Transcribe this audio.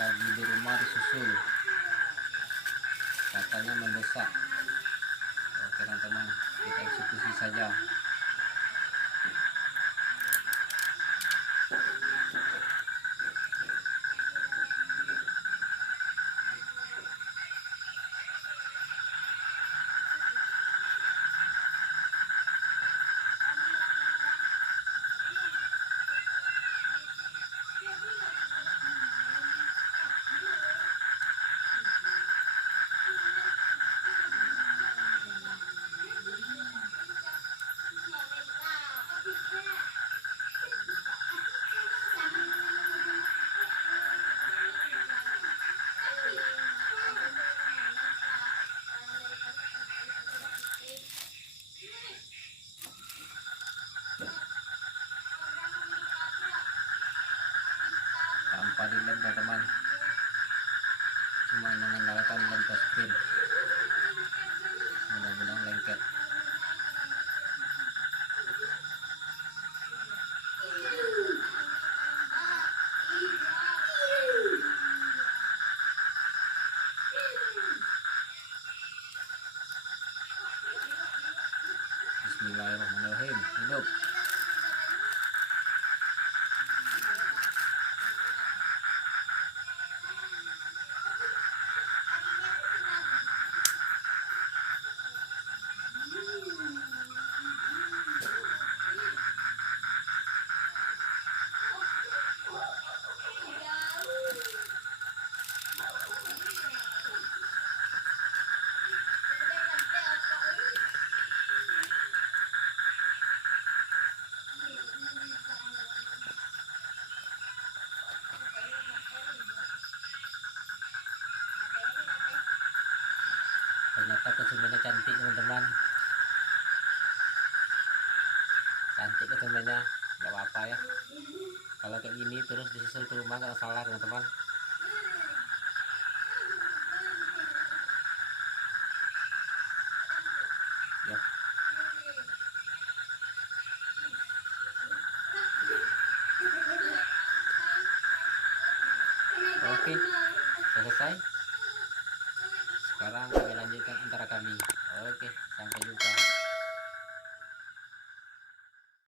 lagi di rumah disusul, katanya mendesak. Oke teman-teman, kita eksekusi saja. Tanpa dilem teman-teman, cuma mengandalkan lem touchscreen. Mudah-mudahan lengket. Bismillahirrahmanirrahim. Hidup. Ternyata kesumennya cantik teman-teman, cantik kesumennya. Nggak apa-apa ya, kalau kayak gini terus disusul ke rumah nggak salah teman-teman. Ya. Oke, selesai. Sekarang kami lanjutkan antara kami. Oke, sampai jumpa.